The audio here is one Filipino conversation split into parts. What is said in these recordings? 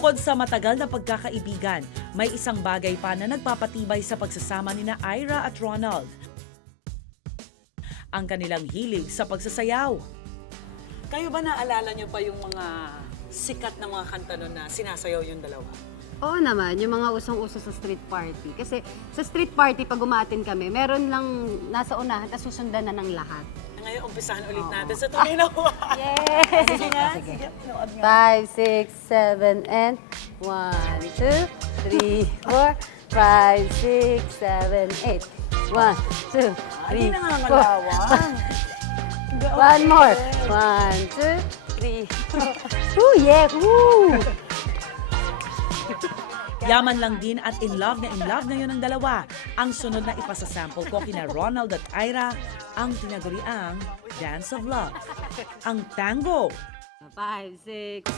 Bukod sa matagal na pagkakaibigan, may isang bagay pa na nagpapatibay sa pagsasama nina Ira at Ronald. Ang kanilang hilig sa pagsasayaw. Kayo ba naalala nyo pa yung mga sikat na mga kanta nun na sinasayaw yung dalawa? Oo naman, yung mga usong-uso sa street party. Kasi sa street party, pag umatin kami, meron lang nasa unahan, tapos susundan na ng lahat. Ngayon, umpisahan ulit natin sa tuloy na Yay! Sige nga, sige. Pinood nga. 5, 6, 7, and 1, 2, 3, 4, 5, 6, 7, 8. 1, 2, 3, Hindi na nga malawang. 1 more. 1, 2, 3. Woo, yeah! Woo! Yaman lang din at in love na yun ang dalawa. Ang sunod na ipasasample ko kina Ronald at Ira, ang tinaguriang Dance of Love, ang tango. 5, 6, 7, 10.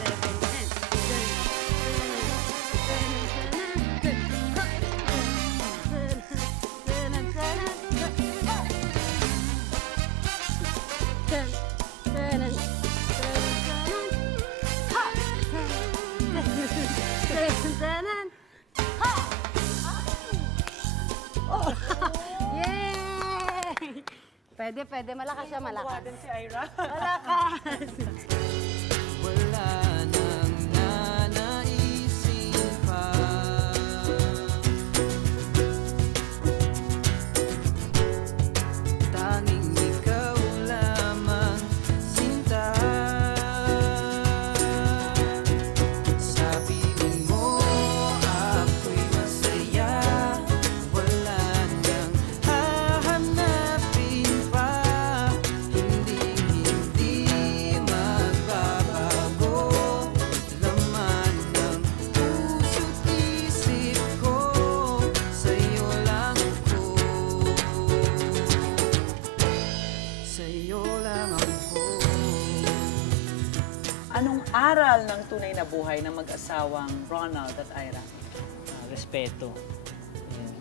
Yay! Pwede. Malakas siya, malakas. Din si Ira. Malakas! Wala nang nanaisin pa. Tanging ikaw lamang, sinta. Sa piling mo, ako'y masaya. Wala nang hahanapin pa. Hindi magbabago. Laman ng puso't isip ko, sa'yo lang ako. Sa'yo lang ako. Anong aral ng tunay na buhay ng mag-asawang Ronald at Ira? Respeto. Yun.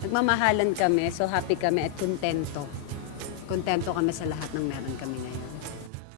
Nagmamahalan kami, so happy kami at kontento. Kontento kami sa lahat ng meron kami ngayon.